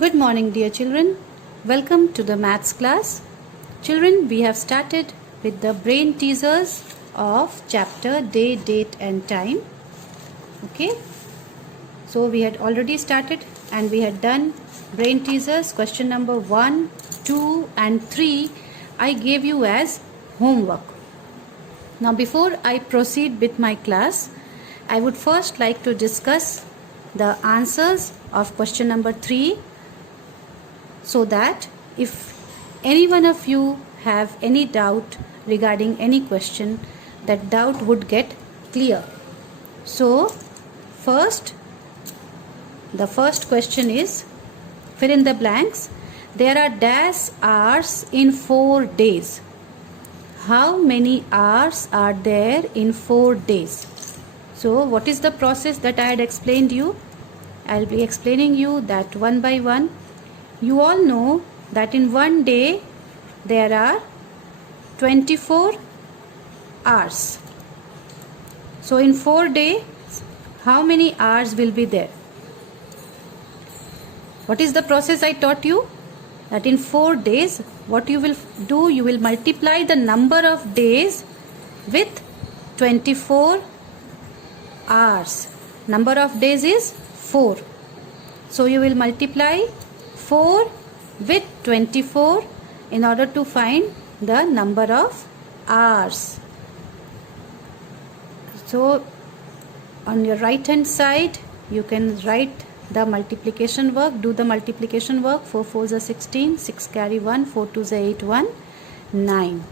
Good morning, dear children. Welcome to the maths class. Children, we have started with the brain teasers of chapter Day, Date and Time. Okay. So we had already started and we had done brain teasers. Question number 1, 2 and 3 I gave you as homework. Now before I proceed with my class, I would first like to discuss the answers of question number 3, so that if any one of you have any doubt regarding any question, that doubt would get clear. So the first question is, fill in the blanks. There are dash hours in 4 days. How many hours are there in 4 days? So what is the process that I had explained you? I'll be explaining you that one by one. You all know that in one day there are 24 hours. So in 4 days, how many hours will be there? What is the process I taught you? That in 4 days, what you will do, you will multiply the number of days with 24 hours. Number of days is 4. So you will multiply 4 with 24 in order to find the number of hours. So on your right hand side, you can write the multiplication work. Do the multiplication work. 4 4s are 16, 6 carry 1, 4 2s are 8, 1, 9.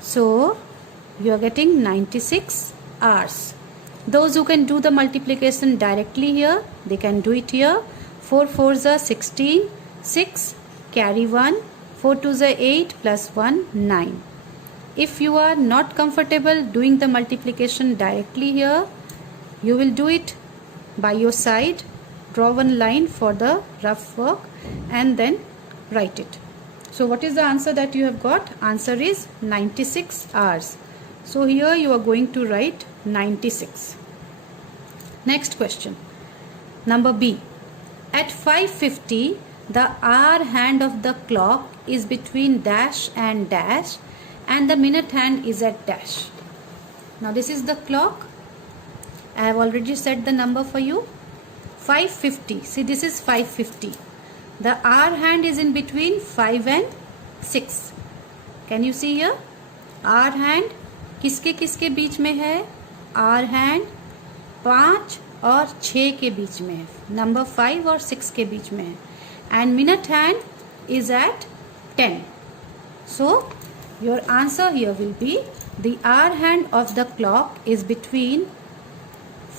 So you are getting 96 hours. Those who can do the multiplication directly here, they can do it here. 4 4s are 16, 6 carry 1, 4 2s are 8 plus 1, 9. If you are not comfortable doing the multiplication directly here, you will do it by your side. Draw one line for the rough work and then write it. So what is the answer that you have got? Answer is 96 hours. So here you are going to write 96. Next question. Number B. At 5:50, the hour hand of the clock is between dash and the minute hand is at dash. Now this is the clock. I have already set the number for you. 5:50. See, this is 5:50. The hour hand is in between 5 and 6. Can you see here? Hour hand किसके किसके बीच में है? Hour hand 5 और 6 के बीच में है. Number 5 और 6 के बीच में है. And minute hand is at 10. So your answer here will be, the hour hand of the clock is between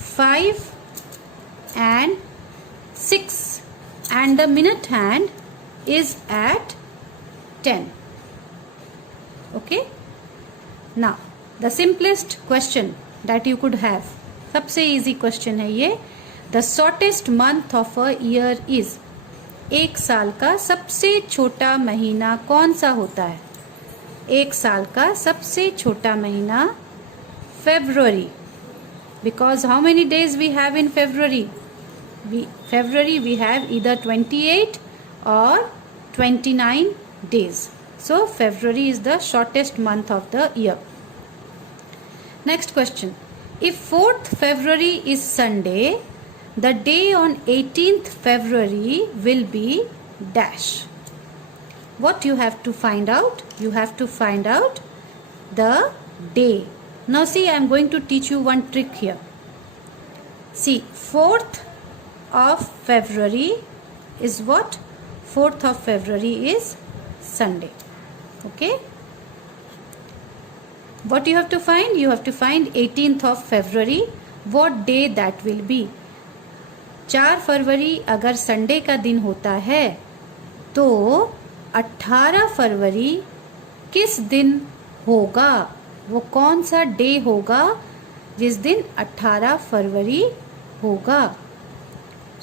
5 and 6 and the minute hand is at 10. Okay. Now the simplest question that you could have, सबसे easy question है ये. The shortest month of a year is. एक साल का सबसे छोटा महीना कौन सा होता है? एक साल का सबसे छोटा महीना February. Because how many days we have in February? February we have either 28 or 29 days. So February is the shortest month of the year. Next question. If 4th February is Sunday, the day on 18th February will be dash. What you have to find out? You have to find out the day. Now see, I am going to teach you one trick here. See, 4th of February is what? 4th of February is Sunday. Okay. What you have to find? You have to find 18th of February. What day that will be? 4 फरवरी अगर Sunday का दिन होता है तो 18 फरवरी किस दिन होगा? वो कौन सा डे होगा जिस दिन 18 फरवरी होगा?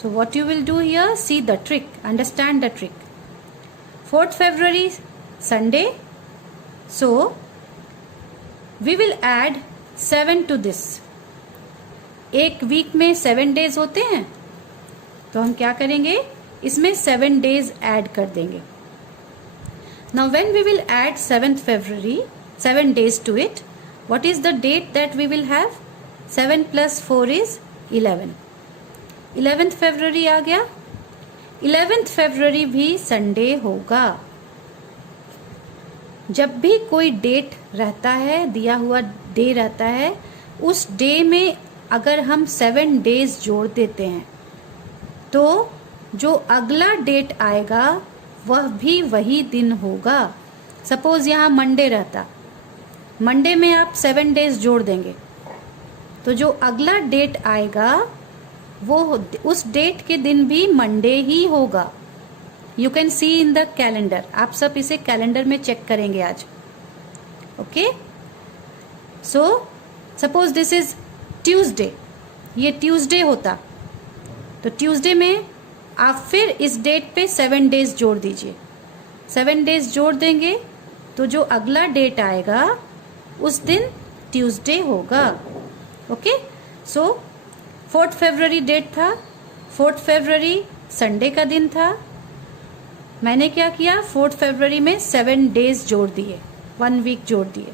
So what you will do here? See the trick. Understand the trick. 4th February Sunday. So we will add 7 to this. एक वीक में 7 days होते हैं, तो हम क्या करेंगे? इसमें 7 डेज ऐड कर देंगे. Now when we will add 7th February 7 days to it, what is the date that we will have? 7 plus 4 is 11. 11th February आ गया. 11th February भी संडे होगा. जब भी कोई डेट रहता है, दिया हुआ डे रहता है, उस डे में अगर हम 7 डेज जोड़ देते हैं तो जो अगला डेट आएगा वह भी वही दिन होगा. सपोज यहाँ मंडे रहता, मंडे में आप 7 डेज जोड़ देंगे तो जो अगला डेट आएगा वो उस डेट के दिन भी मंडे ही होगा. You can C in the calendar. आप सब इसे कैलेंडर में चेक करेंगे आज. Okay, so suppose this is Tuesday. ये ट्यूसडे होता तो ट्यूसडे में आप फिर इस डेट पे 7 डेज जोड़ दीजिए. 7 डेज जोड़ देंगे तो जो अगला डेट आएगा उस दिन ट्यूसडे होगा. ओके, सो 4th February डेट था. 4th February संडे का दिन था. मैंने क्या किया, 4th February में 7 डेज जोड़ दिए, 1 वीक जोड़ दिए.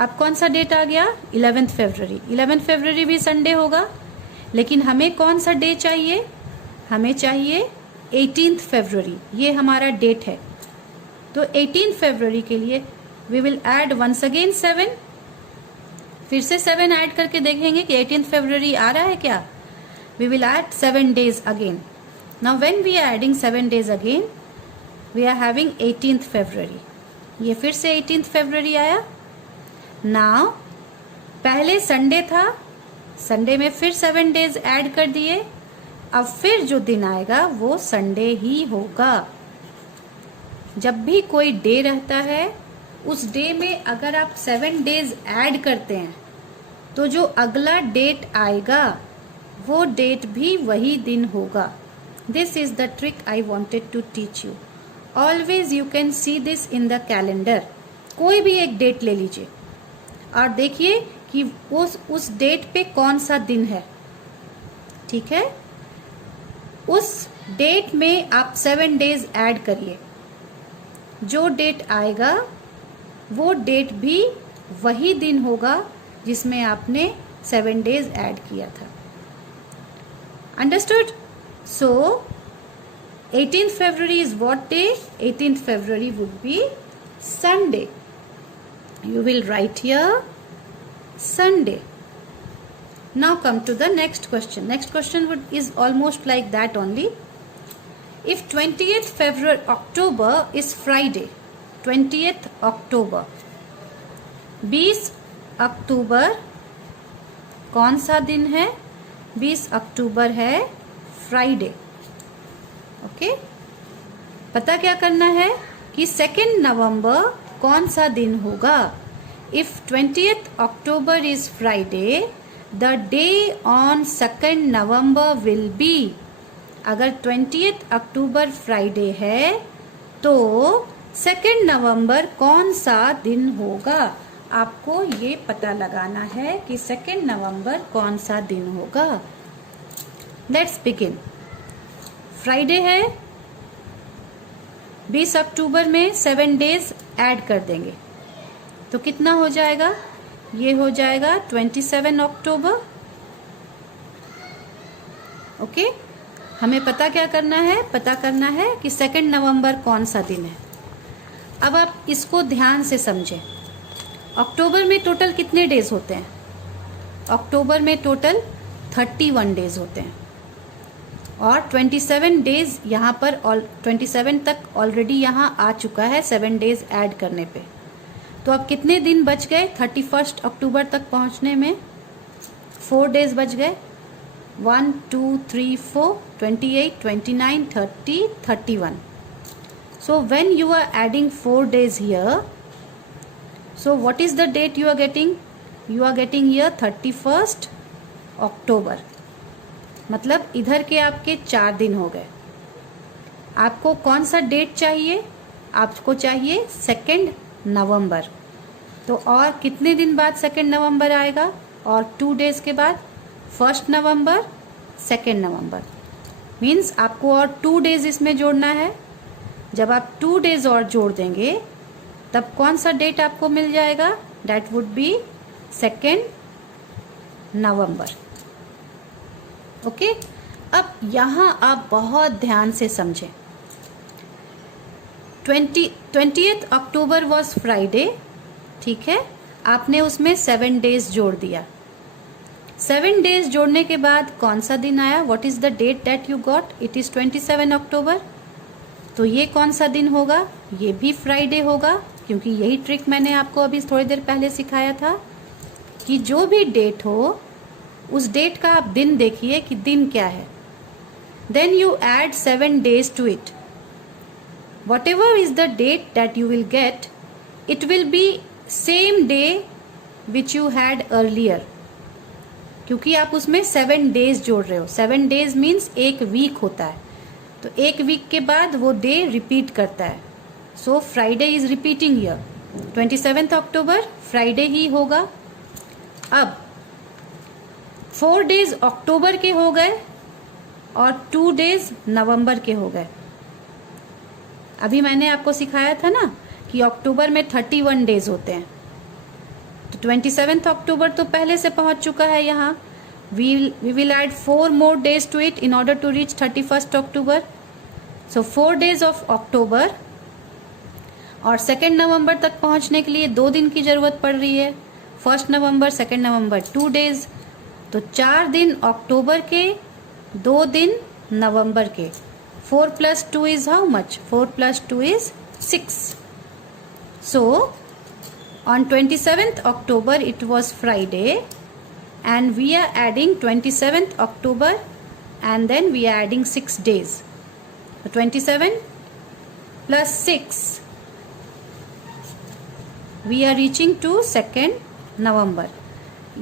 अब कौन सा डेट आ गया? 11th February. 11th February भी संडे होगा, लेकिन हमें कौन सा डे चाहिए? हमें चाहिए 18th February. ये हमारा डेट है. तो 18th February के लिए we will add once again 7. फिर से 7 ऐड करके देखेंगे कि 18th February आ रहा है क्या. We will add 7 days again. Now when we are adding 7 days again we are having 18th February. ये फिर से 18th February आया. नाउ पहले संडे था, संडे में फिर 7 डेज ऐड कर दिए. अब फिर जो दिन आएगा वो संडे ही होगा. जब भी कोई डे रहता है उस डे में अगर आप 7 डेज ऐड करते हैं तो जो अगला डेट आएगा वो डेट भी वही दिन होगा. This is the trick I wanted to teach you. Always you can see this in the calendar. कोई भी एक डेट ले लीजिए और देखिए कि उस डेट पे कौन सा दिन है. ठीक है, उस डेट में आप 7 डेज ऐड करिए. जो डेट आएगा वो डेट भी वही दिन होगा जिसमें आपने 7 डेज ऐड किया था. Understood? So 18th February is what day? 18th February would be Sunday. You will write here Sunday. Now come to the next question. Next question is almost like that only. If 20th February October is Friday, 20th October, 20 अक्टूबर कौन सा दिन है? 20 अक्टूबर है Friday. Okay, पता क्या करना है कि 2 नवंबर कौन सा दिन होगा. If 20th October is Friday, the day on 2nd November will be. अगर 20th अक्टूबर फ्राइडे है तो 2 नवंबर कौन सा दिन होगा. आपको ये पता लगाना है कि 2 नवंबर कौन सा दिन होगा. Let's begin. फ्राइडे है, 20 अक्टूबर में 7 डेज ऐड कर देंगे तो कितना हो जाएगा? ये हो जाएगा 27 अक्टूबर. ओके, हमें पता क्या करना है? पता करना है कि 2 नवंबर कौन सा दिन है. अब आप इसको ध्यान से समझें. अक्टूबर में टोटल कितने डेज होते हैं? अक्टूबर में टोटल 31 डेज होते हैं और 27 डेज यहाँ पर 27 तक ऑलरेडी यहाँ आ चुका है 7 डेज ऐड करने पे. तो अब कितने दिन बच गए 31 अक्टूबर तक पहुँचने में? 4 डेज बच गए. 1 2 3 4 28 29 30 31. So when you are adding 4 days here, so what is the date you are getting? You are getting here 31st October. मतलब इधर के आपके 4 दिन हो गए. आपको कौन सा डेट चाहिए? आपको चाहिए 2 नवंबर. तो और कितने दिन बाद 2 नवंबर आएगा? और 2 डेज के बाद 1 नवंबर, 2 नवंबर. मीन्स आपको और 2 डेज इसमें जोड़ना है। जब आप 2 डेज और जोड़ देंगे तब कौन सा डेट आपको मिल जाएगा? That would be 2 November. Okay, अब यहां आप बहुत ध्यान से समझें। 20th अक्टूबर वॉज फ्राइडे, ठीक है, आपने उसमें 7 डेज जोड़ दिया। 7 डेज जोड़ने के बाद कौन सा दिन आया? What is the date that you got? It is 27 October. तो ये कौन सा दिन होगा? ये भी फ्राइडे होगा, क्योंकि यही ट्रिक मैंने आपको अभी थोड़ी देर पहले सिखाया था कि जो भी डेट हो उस डेट का आप दिन देखिए कि दिन क्या है, then you add 7 days to it. whatever is the date that you will get, it will be same day which you had earlier, क्योंकि आप उसमें 7 डेज जोड़ रहे हो। 7 डेज मीन्स 1 वीक होता है, तो 1 वीक के बाद वो डे रिपीट करता है। So Friday is repeating here. 27 अक्टूबर फ्राइडे ही होगा। अब 4 डेज अक्टूबर के हो गए और 2 डेज नवंबर के हो गए। अभी मैंने आपको सिखाया था ना कि अक्टूबर में 31 डेज होते हैं, तो 27 अक्टूबर तो पहले से पहुंच चुका है यहाँ। We will add 4 more days to it in order to reach 31 October. So 4 days of October, और 2 नवंबर तक पहुंचने के लिए 2 दिन की जरूरत पड़ रही है। 1 नवंबर 2 नवंबर 2 डेज, तो 4 दिन अक्टूबर के, 2 दिन नवंबर के। 4 plus 2 is how much? 4 plus 2 is 6. So on 27th October it was Friday, and we are adding 27th October, and then we are adding 6 days. So 27 plus 6, we are reaching to 2 November.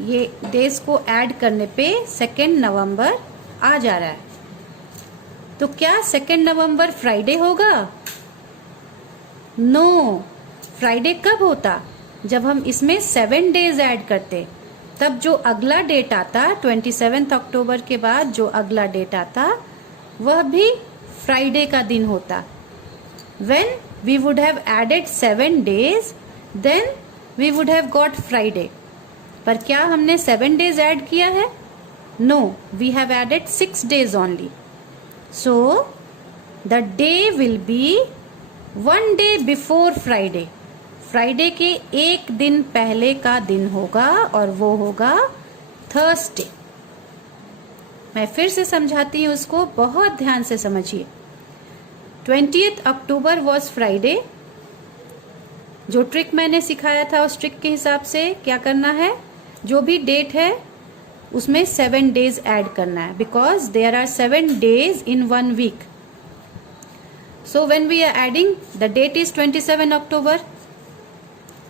ये days को add करने पे 2 नवंबर आ जा रहा है। तो क्या 2 नवंबर Friday होगा? नो, फ्राइडे कब होता? जब हम इसमें 7 डेज ऐड करते, तब जो अगला डेट आता 27 अक्टूबर के बाद जो अगला डेट आता वह भी फ्राइडे का दिन होता। When we would have added 7 days, then we would have got Friday. पर क्या हमने 7 डेज ऐड किया है? No, we have added 6 days only. So the day will be 1 day before Friday. Friday के 1 दिन पहले का दिन होगा और वो होगा थर्सडे। मैं फिर से समझाती हूँ, उसको बहुत ध्यान से समझिए। 20th October was Friday. जो ट्रिक मैंने सिखाया था उस ट्रिक के हिसाब से क्या करना है? जो भी डेट है उसमें 7 डेज ऐड करना है, because there are 7 days in 1 week. So when we are adding, the date is 27 October.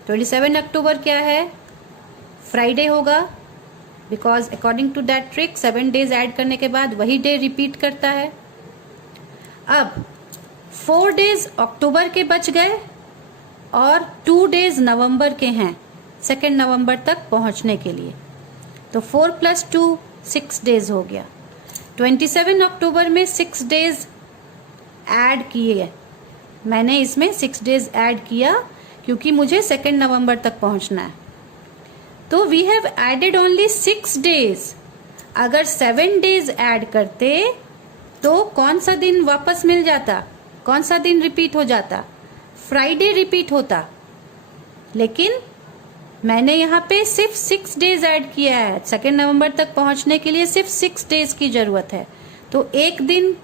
27 अक्टूबर क्या है? फ्राइडे होगा, because according to that trick 7 days add करने के बाद वही डे रिपीट करता है। अब 4 डेज अक्टूबर के बच गए और 2 डेज नवंबर के हैं 2 नवंबर तक पहुंचने के लिए। तो 4 plus 2 6 डेज हो गया। 27 अक्टूबर में 6 डेज ऐड किए, मैंने इसमें 6 डेज ऐड किया क्योंकि मुझे 2 नवंबर तक पहुंचना है। तो we have added only 6 days. अगर 7 डेज ऐड करते तो कौन सा दिन वापस मिल जाता? कौन सा दिन रिपीट हो जाता? फ्राइडे रिपीट होता। लेकिन मैंने यहाँ पे सिर्फ 6 डेज ऐड किया है। 2 नवंबर तक पहुंचने के लिए सिर्फ 6 डेज की जरूरत है, तो 1 दिन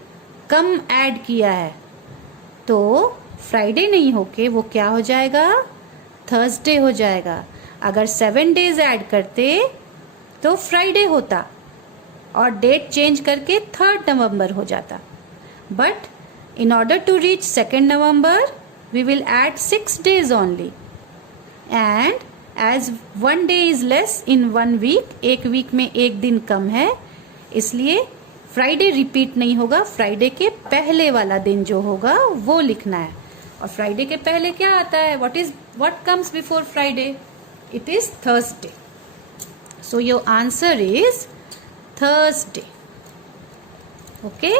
कम ऐड किया है, तो फ्राइडे नहीं होके वो क्या हो जाएगा? थर्सडे हो जाएगा। अगर 7 डेज ऐड करते तो फ्राइडे होता और डेट चेंज करके 3 नवंबर हो जाता। But in order to reach 2 November we will add 6 days only, and as 1 day is less in 1 week, 1 week में 1 दिन कम है, इसलिए फ्राइडे रिपीट नहीं होगा। फ्राइडे के पहले वाला दिन जो होगा वो लिखना है। और फ्राइडे के पहले क्या आता है? What comes before Friday? It is Thursday. So your answer is Thursday. Okay,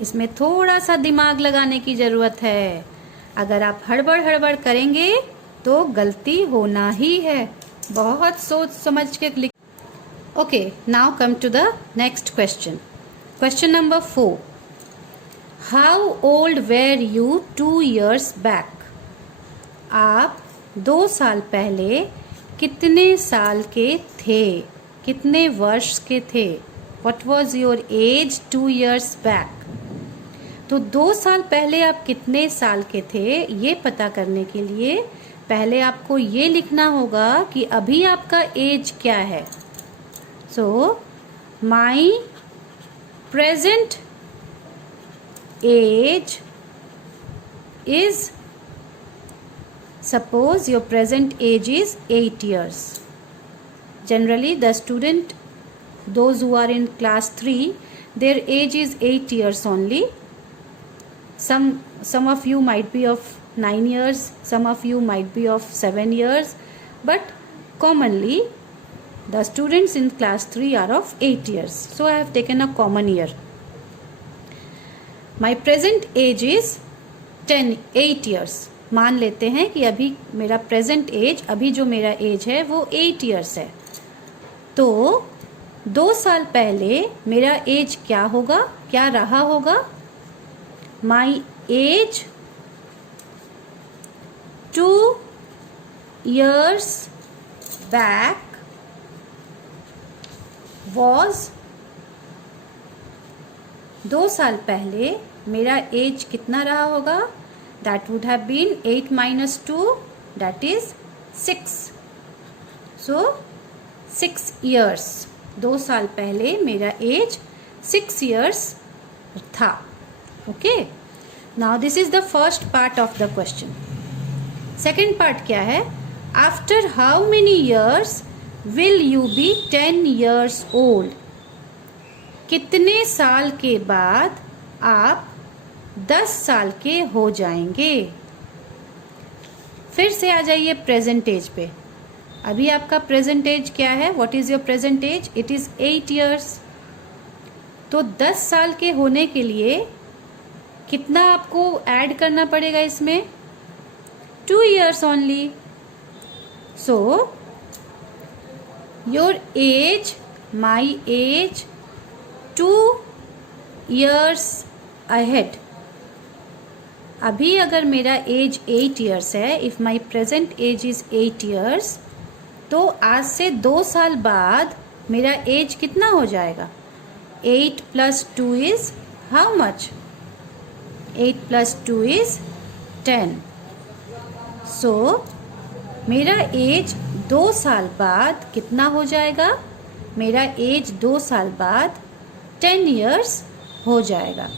इसमें थोड़ा सा दिमाग लगाने की जरूरत है। अगर आप हड़बड़ हड़बड़ करेंगे तो गलती होना ही है। बहुत सोच समझ के लिख। Okay, now come to the next question. Question number 4। How old were you 2 years back? आप 2 साल पहले कितने साल के थे, कितने वर्ष के थे? What was your age 2 years back? तो 2 साल पहले आप कितने साल के थे ये पता करने के लिए पहले आपको ये लिखना होगा कि अभी आपका एज क्या है। So my present age is, suppose your present age is 8 years. Generally the student, those who are in class 3, their age is 8 years only. Some of you might be of 9 years, some of you might be of 7 years, but commonly the students in class 3 are of 8 years. So I have taken a common year. My present age is 8 years. मान लेते हैं कि अभी मेरा present as, अभी जो मेरा as है वो 8 years है। तो 2 साल पहले मेरा एज क्या होगा, क्या रहा होगा? माई एज 2 years बैक वॉज, 2 साल पहले मेरा एज कितना रहा होगा? That would have been 8 minus 2, that is 6. So 6 years. 2 साल पहले मेरा एज 6 years था। Okay. Now this is the first part of the question. Second part क्या है? After how many years will you be 10 years old? कितने साल के बाद आप 10 साल के हो जाएंगे? फिर से आ जाइए प्रेजेंट एज पे। अभी आपका प्रेजेंट एज क्या है? What is your present age? It is 8 years। तो 10 साल के होने के लिए कितना आपको ऐड करना पड़ेगा इसमें? 2 years only. So your age, my age 2 years ahead. अभी अगर मेरा एज 8 years है, if my present age is 8 years, तो आज से 2 साल बाद मेरा एज कितना हो जाएगा? 8 plus 2 is how much? 8 plus 2 is 10. So मेरा एज 2 साल बाद कितना हो जाएगा? मेरा एज 2 साल बाद 10 years हो जाएगा।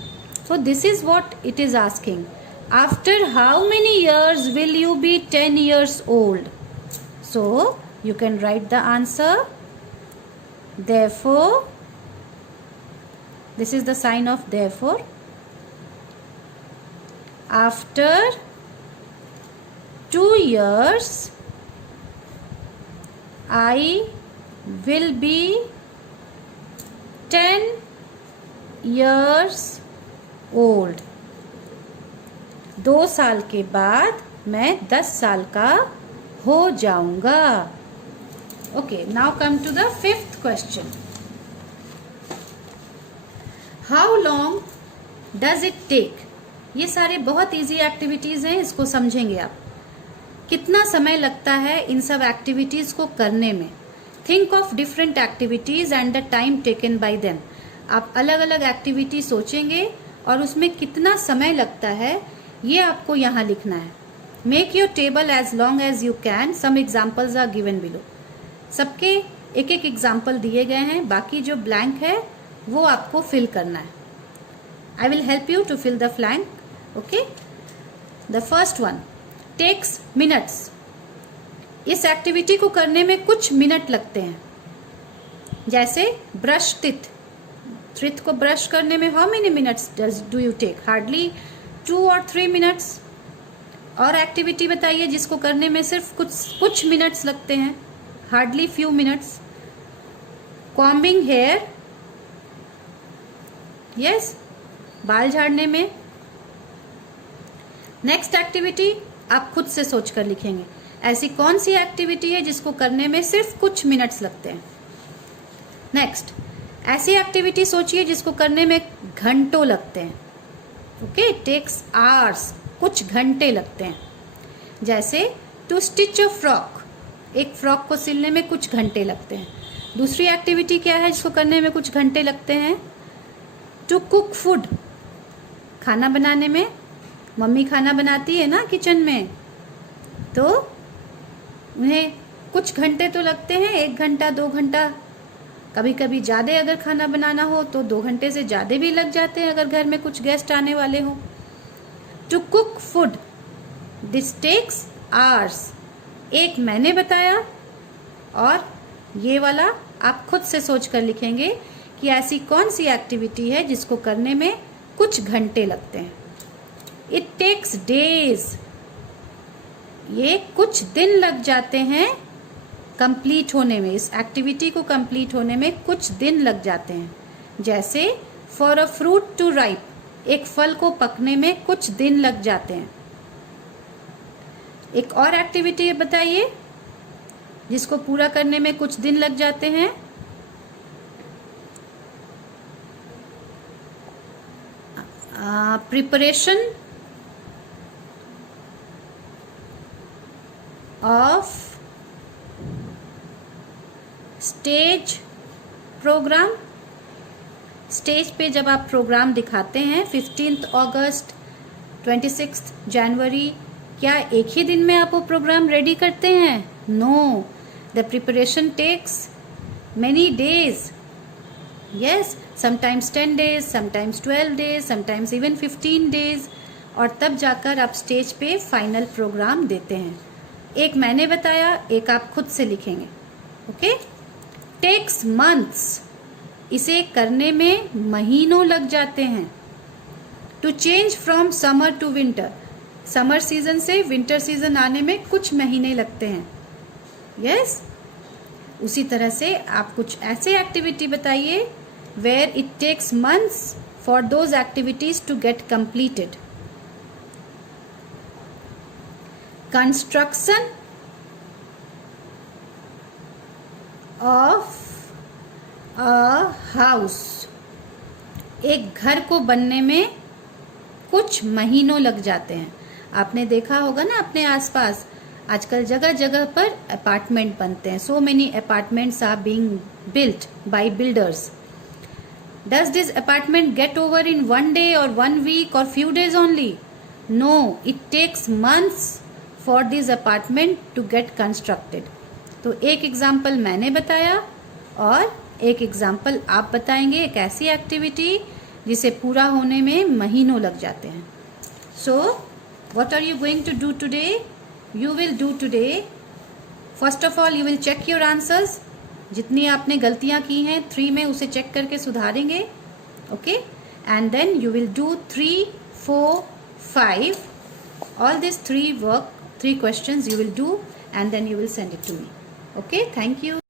So this is what it is asking. After how many years will you be 10 years old? So you can write the answer. Therefore, this is the sign of therefore. After 2 years, I will be 10 years old. 2 साल के बाद मैं 10 साल का हो जाऊंगा। Okay, now come to the 5th question. How long does it take? ये सारे बहुत इजी एक्टिविटीज हैं, इसको समझेंगे आप। कितना समय लगता है इन सब एक्टिविटीज को करने में? Think of different activities and the time taken by them. आप अलग अलग एक्टिविटी सोचेंगे और उसमें कितना समय लगता है ये आपको यहाँ लिखना है। Make your table as long as you can. Some examples are given below. सबके एक एक एग्जाम्पल दिए गए हैं, बाकी जो ब्लैंक है वो आपको फिल करना है। I will help you to fill the blank. Okay, the first one takes minutes. इस एक्टिविटी को करने में कुछ मिनट लगते हैं। जैसे ब्रश टिथ, टिथ को ब्रश करने में how many minutes do you take? Hardly 2 or 3 minutes। और एक्टिविटी बताइए जिसको करने में सिर्फ कुछ मिनट्स लगते हैं, hardly few minutes. Combing hair, yes, बाल झाड़ने में। नेक्स्ट एक्टिविटी आप खुद से सोच कर लिखेंगे, ऐसी कौन सी एक्टिविटी है जिसको करने में सिर्फ कुछ मिनट्स लगते हैं। नेक्स्ट, ऐसी एक्टिविटी सोचिए जिसको करने में घंटों लगते हैं। ओके, टेक्स आवर्स, कुछ घंटे लगते हैं। जैसे टू स्टिच अ फ्रॉक, एक फ्रॉक को सिलने में कुछ घंटे लगते हैं। दूसरी एक्टिविटी क्या है जिसको करने में कुछ घंटे लगते हैं? टू कुक फूड, खाना बनाने में। मम्मी खाना बनाती है ना किचन में, तो उन्हें कुछ घंटे तो लगते हैं, 1 घंटा 2 घंटा, कभी कभी ज़्यादा अगर खाना बनाना हो तो 2 घंटे से ज़्यादा भी लग जाते हैं अगर घर में कुछ गेस्ट आने वाले हो। To cook food, this takes hours, एक मैंने बताया और ये वाला आप खुद से सोच कर लिखेंगे कि ऐसी कौन सी एक्टिविटी है जिसको करने में कुछ घंटे लगते हैं। इट टेक्स डेज, ये कुछ दिन लग जाते हैं कंप्लीट होने में, इस एक्टिविटी को कंप्लीट होने में कुछ दिन लग जाते हैं। जैसे for a fruit to ripe, एक फल को पकने में कुछ दिन लग जाते हैं। एक और एक्टिविटी बताइए जिसको पूरा करने में कुछ दिन लग जाते हैं। Preparation of stage program, stage पे जब आप प्रोग्राम दिखाते हैं 15 अगस्त 26 जनवरी, क्या एक ही दिन में आप वो प्रोग्राम रेडी करते हैं? No, the preparation takes many days. Yes, sometimes 10 days, sometimes 12 days, sometimes even 15 days, और तब जाकर आप स्टेज पे फाइनल प्रोग्राम देते हैं। एक मैंने बताया, एक आप खुद से लिखेंगे। ओके, टेक्स मंथ्स, इसे करने में महीनों लग जाते हैं। To change from summer to winter, summer season से विंटर सीजन आने में कुछ महीने लगते हैं। यस, उसी तरह से आप कुछ ऐसे एक्टिविटी बताइए where it takes months for those activities to get completed. Construction of a house, एक घर को बनने में कुछ महीनों लग जाते हैं। आपने देखा होगा ना अपने आसपास, आजकल जगह जगह पर अपार्टमेंट बनते हैं। So many apartments are being built by builders. Does this apartment get over in 1 day or 1 week or few days only? No, it takes months for this apartment to get constructed. तो एक example मैंने बताया और एक example आप बताएंगे, एक ऐसी एक्टिविटी जिसे पूरा होने में महीनों लग जाते हैं। सो what are you going to do today? You will do today, first of all you will check your answers, जितनी आपने गलतियां की हैं 3 में उसे चेक करके सुधारेंगे। Okay, and then you will do 3, 4, 5, all these 3 questions you will do and then you will send it to me. Okay, thank you.